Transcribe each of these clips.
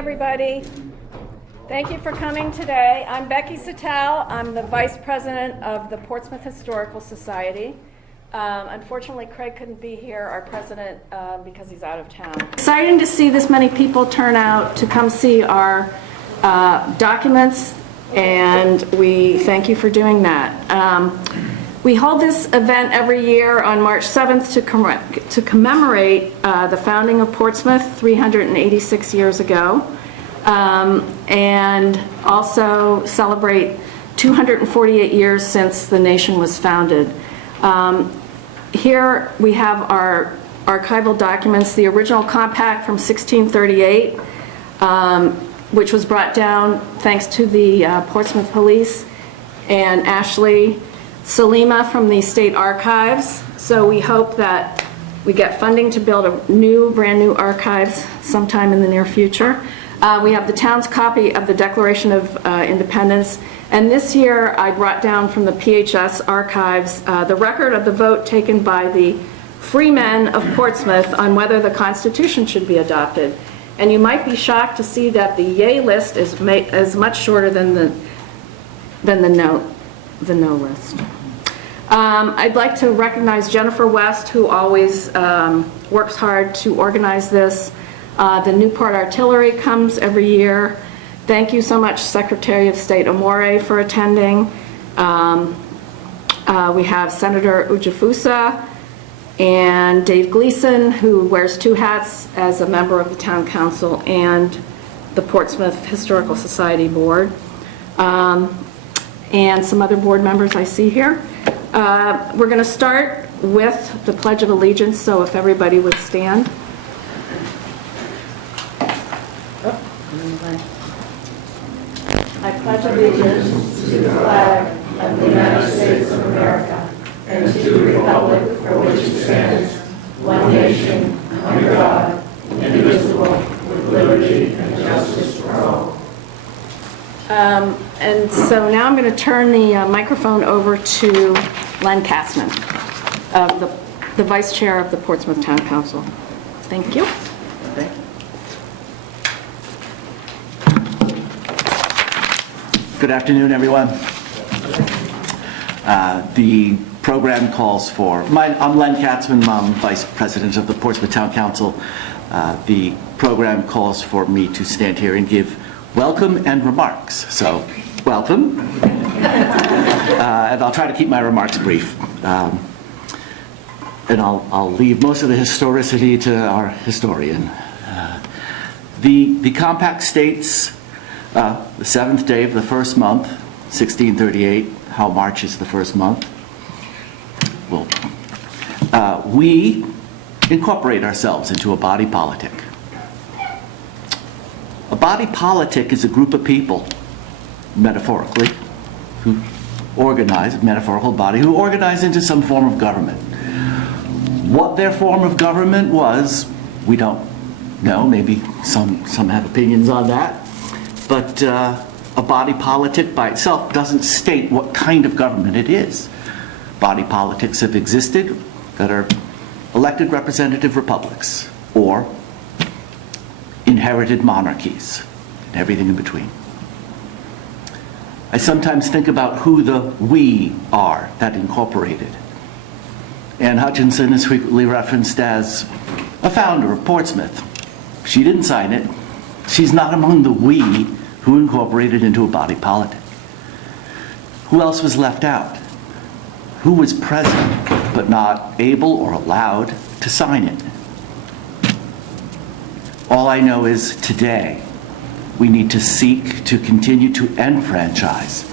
everybody. Thank you for coming today. I'm Becky Sattel. I'm the Vice President of the Portsmouth Historical Society. Unfortunately, Craig couldn't be here, our president, because he's out of town. Exciting to see this many people turn out to come see our documents, and we thank you for doing that. We hold this event every year on March 7th to commemorate the founding of Portsmouth 386 years ago, and also celebrate 248 years since the nation was founded. Here we have our archival documents, the original compact from 1638, which was brought down thanks to the Portsmouth Police, and Ashley Salima from the State Archives. So we hope that we get funding to build a brand new archives sometime in the near future. We have the town's copy of the Declaration of Independence, and this year I brought down from the PHS archives the record of the vote taken by the freemen of Portsmouth on whether the Constitution should be adopted. And you might be shocked to see that the yay list is much shorter than the no list. I'd like to recognize Jennifer West, who always works hard to organize this. The Newport Artillery comes every year. Thank you so much, Secretary of State Amore, for attending. We have Senator Ujafusa and Dave Gleason, who wears two hats as a member of the Town Council and the Portsmouth Historical Society Board. And some other board members I see here. We're going to start with the Pledge of Allegiance, so if everybody would stand. I pledge allegiance to the flag of the United States of America and to the republic for which it stands, one nation, under God, indivisible, with liberty and justice for all. And so now I'm going to turn the microphone over to Len Katzman, the Vice Chair of the Portsmouth Town Council. Thank you. Thank you. Good afternoon, everyone. The program calls for, I'm Len Katzman, I'm Vice President of the Portsmouth Town Council. The program calls for me to stand here and give welcome and remarks. So, welcome. And I'll try to keep my remarks brief. And I'll leave most of the historicity to our historian. The compact states the seventh day of the first month, 1638, how March is the first month. Well, we incorporate ourselves into a body politic. A body politic is a group of people, metaphorically, who organize, a metaphorical body, who organize into some form of government. What their form of government was, we don't know. Maybe some have opinions on that. But a body politic by itself doesn't state what kind of government it is. Body politics have existed that are elected representative republics or inherited monarchies and everything in between. I sometimes think about who the we are that incorporated. Anne Hutchinson is frequently referenced as a founder of Portsmouth. She didn't sign it. She's not among the we who incorporated into a body politic. Who else was left out? Who was present but not able or allowed to sign it? All I know is today we need to seek to continue to enfranchise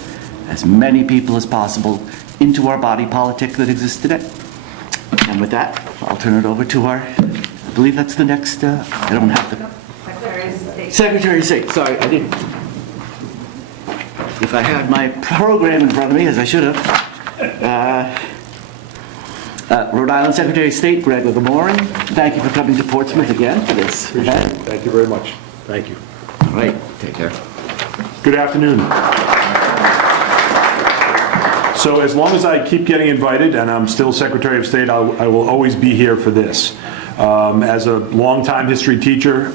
as many people as possible into our body politic that exists today. And with that, I'll turn it over to our, I believe that's the next, I don't have the... Secretary of State. Secretary of State, sorry, I didn't. If I had my program in front of me, as I should have. Rhode Island Secretary of State, Greg Lagomorin, thank you for coming to Portsmouth again for this event. Thank you very much. Thank you. All right, take care. Good afternoon. So as long as I keep getting invited and I'm still Secretary of State, I will always be here for this. As a longtime history teacher,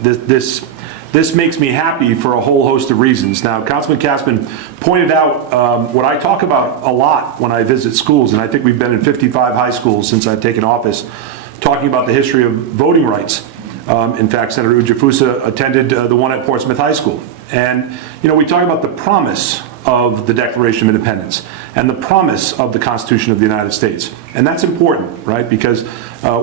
this this makes me happy for a whole host of reasons. Now, Councilman Kasman pointed out what I talk about a lot when I visit schools, and I think we've been in 55 high schools since I've taken office, talking about the history of voting rights. In fact, Senator Ujafusa attended the one at Portsmouth High School. And, we talk about the promise of the Declaration of Independence and the promise of the Constitution of the United States. And that's important, right? Because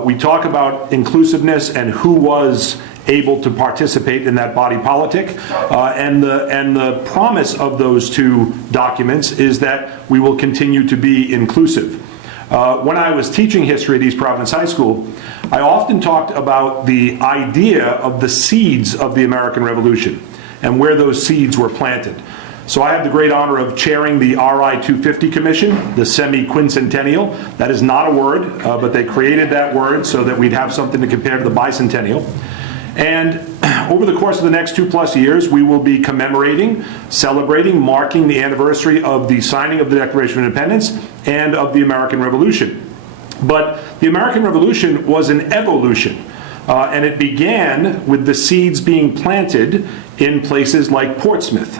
we talk about inclusiveness and who was able to participate in that body politic. And the promise of those two documents is that we will continue to be inclusive. When I was teaching history at East Providence High School, I often talked about the idea of the seeds of the American Revolution and where those seeds were planted. So I have the great honor of chairing the RI 250 Commission, the semi-quincentennial. That is not a word, but they created that word so that we'd have something to compare to the bicentennial. And over the course of the next 2+ years, we will be commemorating, celebrating, marking the anniversary of the signing of the Declaration of Independence and of the American Revolution. But the American Revolution was an evolution. And it began with the seeds being planted in places like Portsmouth,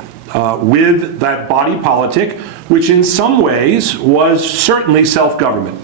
with that body politic, which in some ways was certainly self-government.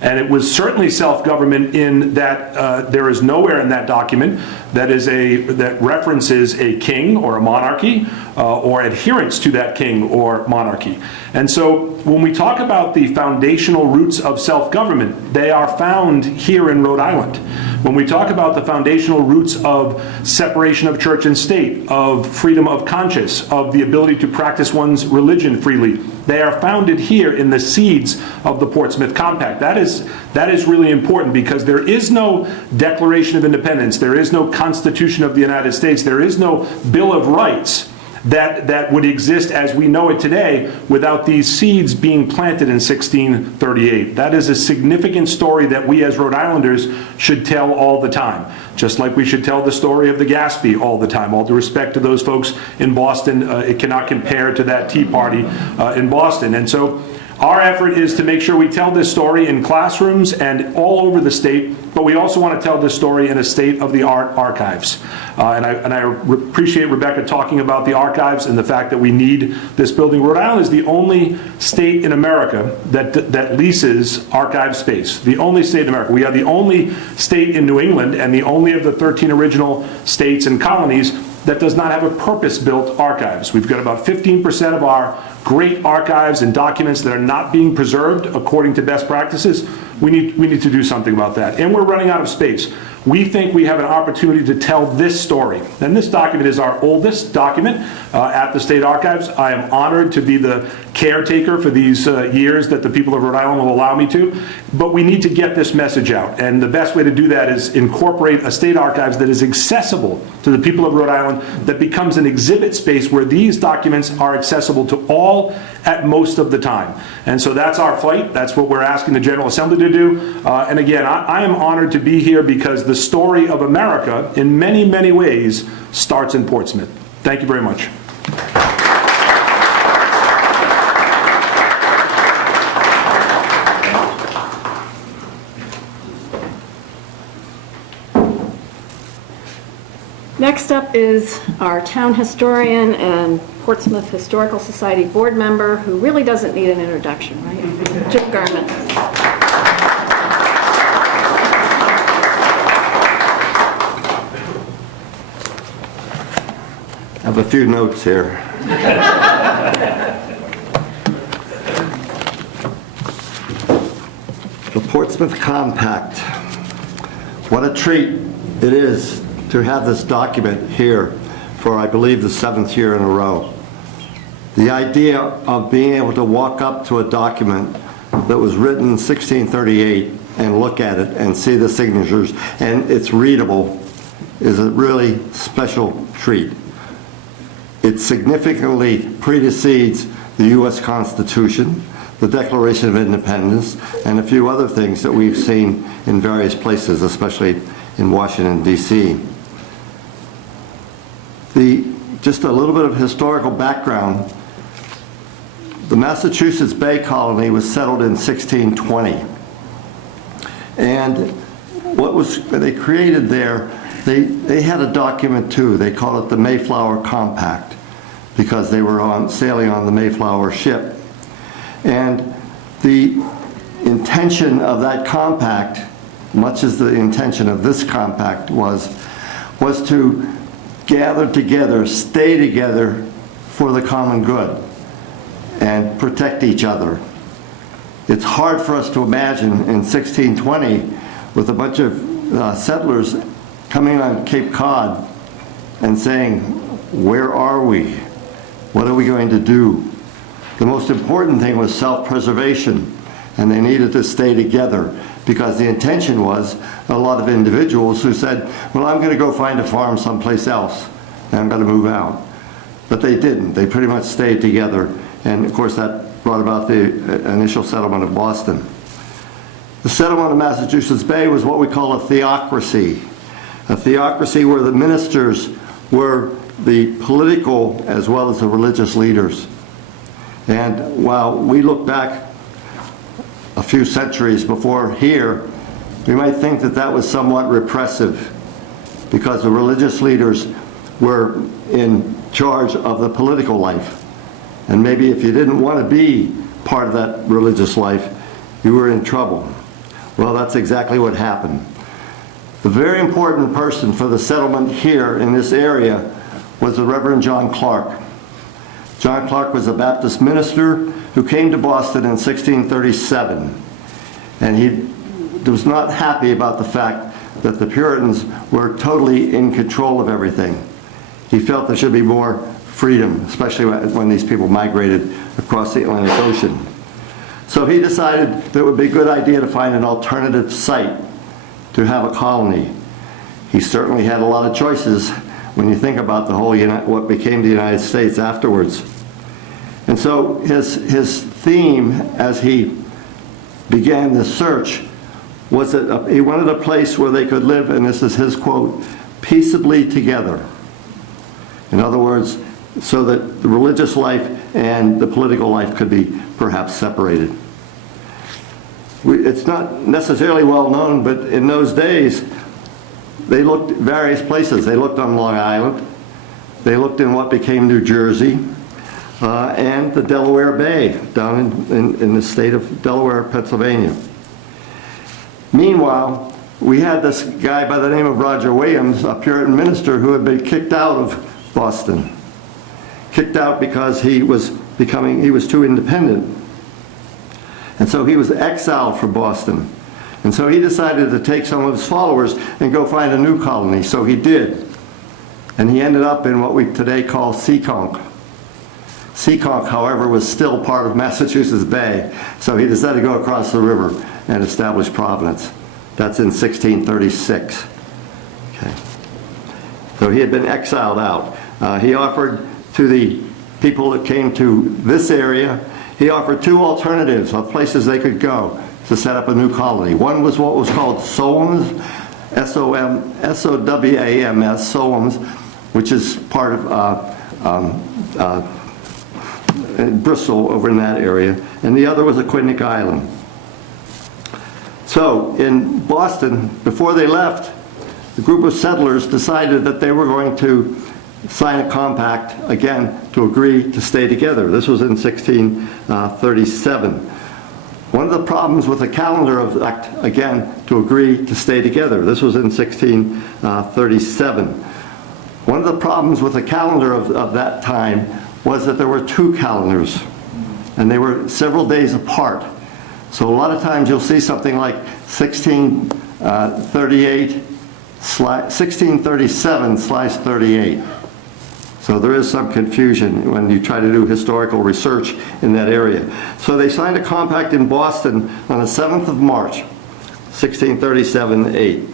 And it was certainly self-government in that there is nowhere in that document that references a king or a monarchy or adherence to that king or monarchy. And so when we talk about the foundational roots of self-government, they are found here in Rhode Island. When we talk about the foundational roots of separation of church and state, of freedom of conscience, of the ability to practice one's religion freely, they are founded here in the seeds of the Portsmouth Compact. That is really important because there is no Declaration of Independence, there is no Constitution of the United States, there is no Bill of Rights that would exist as we know it today without these seeds being planted in 1638. That is a significant story that we as Rhode Islanders should tell all the time, just like we should tell the story of the Gaspee all the time. All due respect to those folks in Boston, it cannot compare to that Tea Party in Boston. And so our effort is to make sure we tell this story in classrooms and all over the state, but we also want to tell this story in a state-of-the-art archives. And I appreciate Rebecca talking about the archives and the fact that we need this building. Rhode Island is the only state in America that leases archive space. The only state in America. We are the only state in New England and the only of the 13 original states and colonies that does not have a purpose-built archives. We've got about 15% of our great archives and documents that are not being preserved according to best practices. We need to do something about that. And we're running out of space. We think we have an opportunity to tell this story. And this document is our oldest document at the State Archives. I am honored to be the caretaker for these years that the people of Rhode Island will allow me to. But we need to get this message out. And the best way to do that is incorporate a State Archives that is accessible to the people of Rhode Island, that becomes an exhibit space where these documents are accessible to all at most of the time. And so that's our fight. That's what we're asking the General Assembly to do. And again, I am honored to be here because the story of America, in many, many ways, starts in Portsmouth. Thank you very much. Next up is our town historian and Portsmouth Historical Society board member, who really doesn't need an introduction, right? Jim Garman. I have a few notes here. The Portsmouth Compact. What a treat it is to have this document here for, I believe, the 7th year in a row. The idea of being able to walk up to a document that was written in 1638 and look at it and see the signatures and it's readable is a really special treat. It significantly precedes the U.S. Constitution, the Declaration of Independence, and a few other things that we've seen in various places, especially in Washington, D.C. Just a little bit of historical background. The Massachusetts Bay Colony was settled in 1620. And what they created there they had a document too. They call it the Mayflower Compact because they were sailing on the Mayflower ship. And the intention of that compact, much as the intention of this compact was to gather together, stay together for the common good and protect each other. It's hard for us to imagine in 1620 with a bunch of settlers coming on Cape Cod and saying, where are we? What are we going to do? The most important thing was self-preservation, and they needed to stay together because the intention was a lot of individuals who said, well, I'm going to go find a farm someplace else and I'm going to move out. But they didn't. They pretty much stayed together, and of course that brought about the initial settlement of Boston. The settlement of Massachusetts Bay was what we call a theocracy. A theocracy where the ministers were the political as well as the religious leaders. And while we look back a few centuries before here, we might think that that was somewhat repressive because the religious leaders were in charge of the political life. And maybe if you didn't want to be part of that religious life, you were in trouble. Well, that's exactly what happened. The very important person for the settlement here in this area was the Reverend John Clark. John Clark was a Baptist minister who came to Boston in 1637. And he was not happy about the fact that the Puritans were totally in control of everything. He felt there should be more freedom, especially when these people migrated across the Atlantic Ocean. So he decided that it would be a good idea to find an alternative site to have a colony. He certainly had a lot of choices when you think about the whole what became the United States afterwards. And so his theme as he began the search was that he wanted a place where they could live, and this is his quote, peaceably together. In other words, so that the religious life and the political life could be perhaps separated. It's not necessarily well known, but in those days, they looked at various places. They looked on Long Island. They looked in what became New Jersey and the Delaware Bay down in the state of Delaware, Pennsylvania. Meanwhile, we had this guy by the name of Roger Williams, a Puritan minister who had been kicked out of Boston. Kicked out because he was too independent. And so he was exiled from Boston. And so he decided to take some of his followers and go find a new colony. So he did. And he ended up in what we today call Seekonk. Seekonk, however, was still part of Massachusetts Bay. So he decided to go across the river and establish Providence. That's in 1636. Okay. So he had been exiled out. He offered to the people that came to this area, he offered two alternatives of places they could go to set up a new colony. One was what was called Sowams, S-O-W-A-M-S, Sowams, which is part of Bristol over in that area, and the other was Aquidneck Island. So in Boston, before they left, the group of settlers decided that they were going to sign a compact, again, to agree to stay together. This was in 1637. One of the problems with the calendar of that, again, to agree to stay together. This was in 1637. One of the problems with the calendar of that time was that there were two calendars, and they were several days apart. So a lot of times you'll see something like 1637/38. So there is some confusion when you try to do historical research in that area. So they signed a compact in Boston on the 7th of March, 1637-8.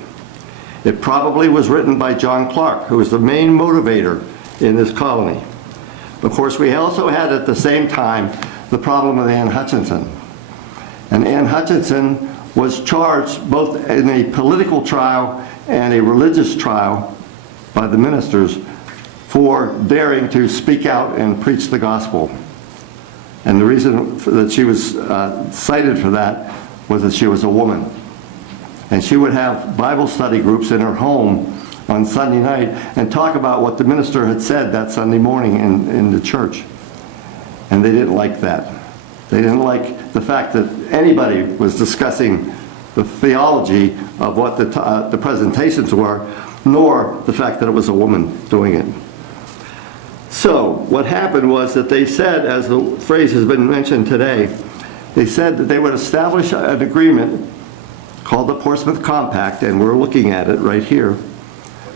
It probably was written by John Clark, who was the main motivator in this colony. Of course, we also had at the same time the problem with Anne Hutchinson. And Anne Hutchinson was charged both in a political trial and a religious trial by the ministers for daring to speak out and preach the gospel. And the reason that she was cited for that was that she was a woman. And she would have Bible study groups in her home on Sunday night and talk about what the minister had said that Sunday morning in the church. And they didn't like that. They didn't like the fact that anybody was discussing the theology of what the presentations were, nor the fact that it was a woman doing it. So what happened was that they said, as the phrase has been mentioned today, they said that they would establish an agreement called the Portsmouth Compact, and we're looking at it right here,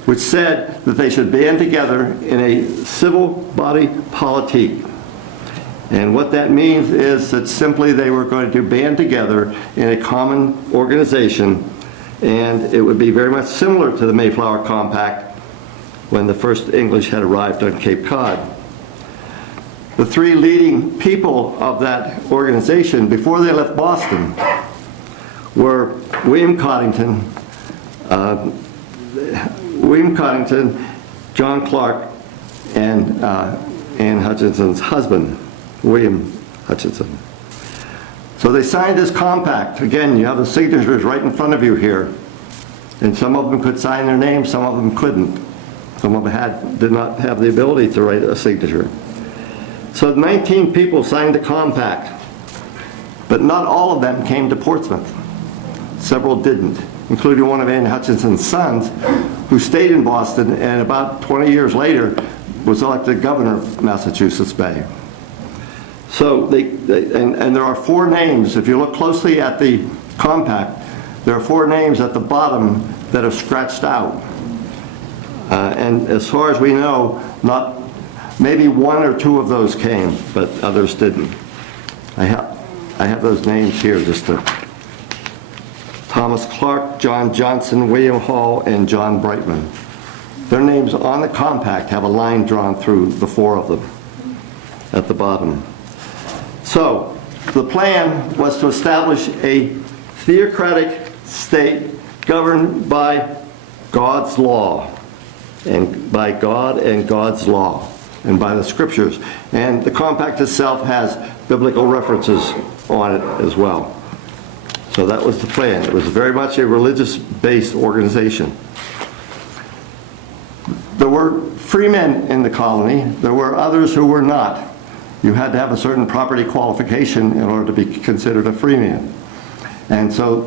which said that they should band together in a civil body politique. And what that means is that simply they were going to band together in a common organization, and it would be very much similar to the Mayflower Compact when the first English had arrived on Cape Cod. The three leading people of that organization before they left Boston were William Coddington, John Clark, and Anne Hutchinson's husband, William Hutchinson. So they signed this compact. Again, you have the signatures right in front of you here. And some of them could sign their names, some of them couldn't. Some of them did not have the ability to write a signature. So 19 people signed the compact, but not all of them came to Portsmouth. Several didn't, including one of Anne Hutchinson's sons, who stayed in Boston and about 20 years later was elected governor of Massachusetts Bay. So and there are 4 names. If you look closely at the compact, there are 4 names at the bottom that are scratched out. And as far as we know, maybe 1 or 2 of those came, but others didn't. I have those names here just to... Thomas Clark, John Johnson, William Hall, and John Brightman. Their names on the compact have a line drawn through the 4 of them at the bottom. So the plan was to establish a theocratic state governed by God's law, and by God and God's law, and by the scriptures. And the compact itself has biblical references on it as well. So that was the plan. It was very much a religious-based organization. There were freemen in the colony. There were others who were not. You had to have a certain property qualification in order to be considered a freeman. And so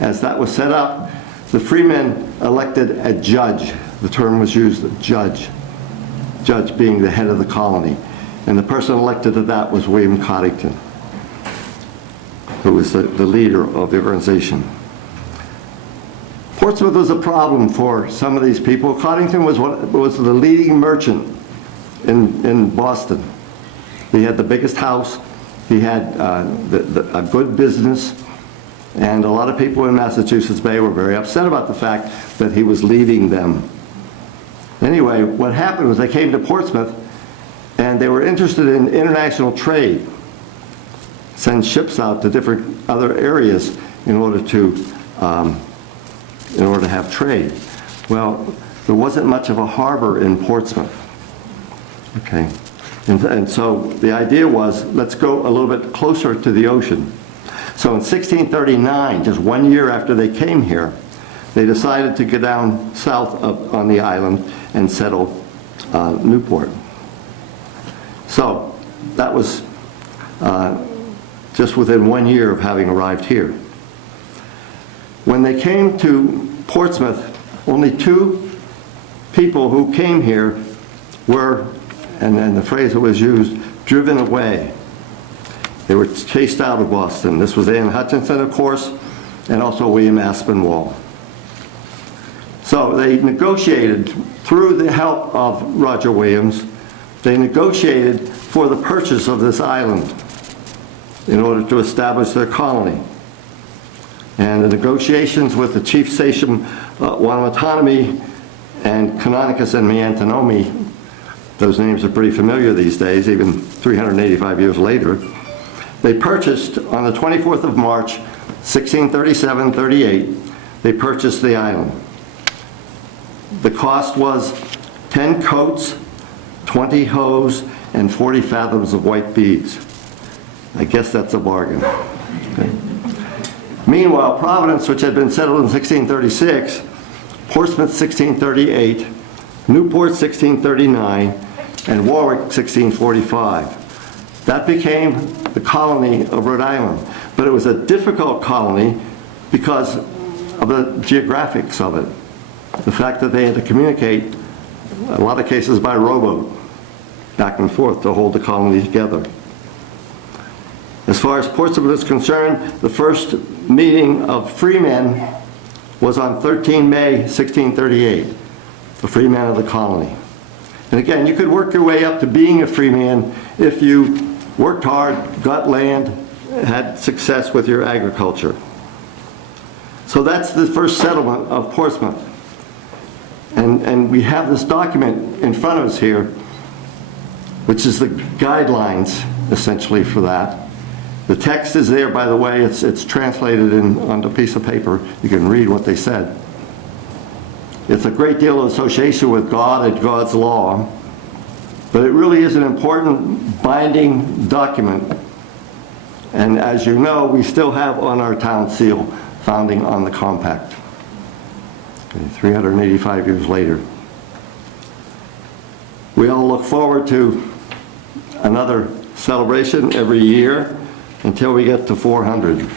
as that was set up, the freemen elected a judge. The term was used, judge. Judge being the head of the colony. And the person elected to that was William Coddington, who was the leader of the organization. Portsmouth was a problem for some of these people. Coddington was the leading merchant in Boston. He had the biggest house. He had a good business. And a lot of people in Massachusetts Bay were very upset about the fact that he was leaving them. Anyway, what happened was they came to Portsmouth and they were interested in international trade. Send ships out to different other areas in order to have trade. Well, there wasn't much of a harbor in Portsmouth. Okay, and so the idea was, let's go a little bit closer to the ocean. So in 1639, just 1 year after they came here, they decided to go down south on the island and settle Newport. So that was just within 1 year of having arrived here. When they came to Portsmouth, only 2 people who came here were, and then the phrase that was used, driven away. They were chased out of Boston. This was Anne Hutchinson, of course, and also William Aspinwall. So they negotiated, through the help of Roger Williams, they negotiated for the purchase of this island in order to establish their colony. And the negotiations with the chief sachem, Wanawatomi, and Canonicus and Miantinomi, those names are pretty familiar these days, even 385 years later. They purchased, on the 24th of March, 1637-38, they purchased the island. The cost was 10 coats, 20 hoes, and 40 fathoms of white beads. I guess that's a bargain. Okay. Meanwhile, Providence, which had been settled in 1636, Portsmouth 1638, Newport 1639, and Warwick 1645. That became the colony of Rhode Island, but it was a difficult colony because of the geographics of it. The fact that they had to communicate, in a lot of cases by rowboat, back and forth to hold the colony together. As far as Portsmouth is concerned, the first meeting of freemen was on 13 May 1638, the freemen of the colony. And again, you could work your way up to being a freeman if you worked hard, got land, had success with your agriculture. So that's the first settlement of Portsmouth. And we have this document in front of us here, which is the guidelines, essentially, for that. The text is there, by the way. It's translated on a piece of paper. You can read what they said. It's a great deal of association with God and God's law, but it really is an important binding document. And as you know, we still have on our town seal, founding on the compact, 385 years later. We all look forward to another celebration every year until we get to 400.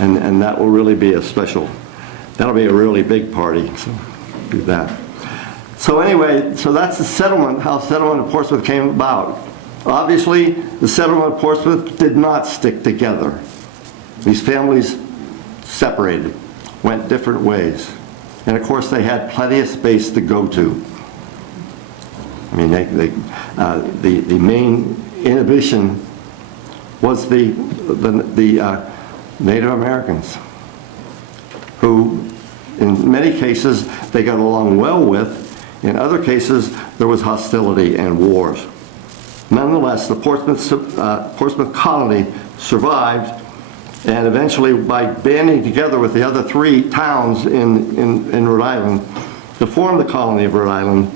And that will really be a special, that'll be a really big party, so do that. So anyway, so that's the settlement, how settlement of Portsmouth came about. Obviously, the settlement of Portsmouth did not stick together. These families separated, went different ways. And of course, they had plenty of space to go to. I mean, the main inhibition was the Native Americans, who in many cases they got along well with. In other cases, there was hostility and wars. Nonetheless, the Portsmouth colony survived, and eventually, by banding together with the other 3 towns in Rhode Island to form the colony of Rhode Island,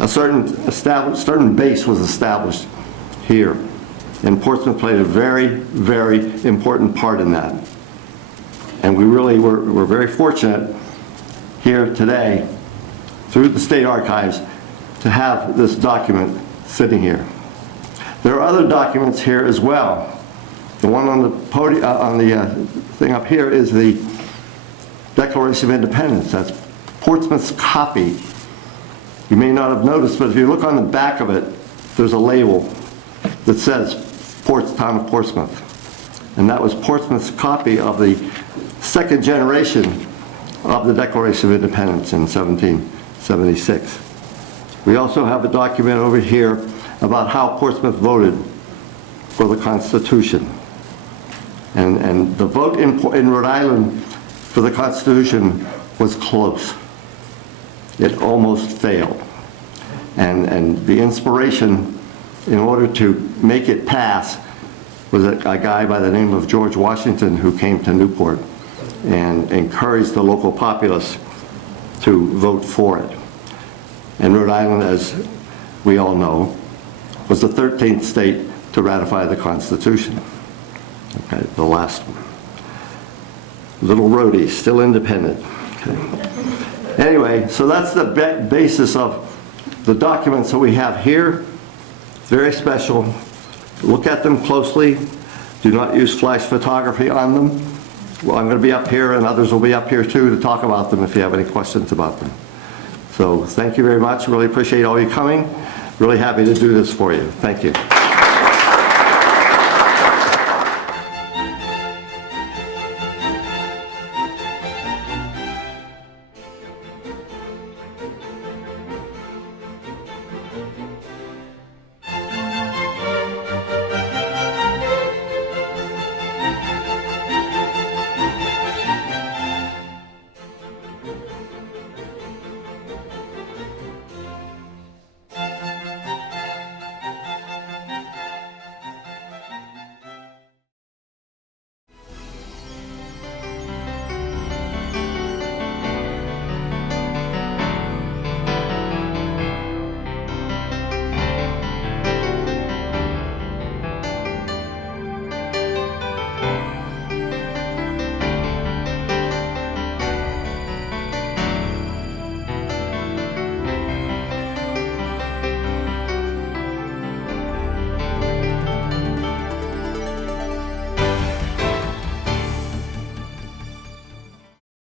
a certain base was established here. And Portsmouth played a very, very important part in that. And we really were very fortunate here today, through the State Archives, to have this document sitting here. There are other documents here as well. The one on the podium, on the thing up here, is the Declaration of Independence. That's Portsmouth's copy. You may not have noticed, but if you look on the back of it, there's a label that says Town of Portsmouth. And that was Portsmouth's copy of the second generation of the Declaration of Independence in 1776. We also have a document over here about how Portsmouth voted for the Constitution. And the vote in Rhode Island for the Constitution was close. It almost failed. And the inspiration in order to make it pass was a guy by the name of George Washington, who came to Newport and encouraged the local populace to vote for it. And Rhode Island, as we all know, was the 13th state to ratify the Constitution. Okay, the last one. Little roadie, still independent. Okay. Anyway, so that's the basis of the documents that we have here. Very special. Look at them closely. Do not use flash photography on them. Well, I'm going to be up here, and others will be up here too to talk about them if you have any questions about them. So thank you very much. Really appreciate all you coming. Really happy to do this for you. Thank you.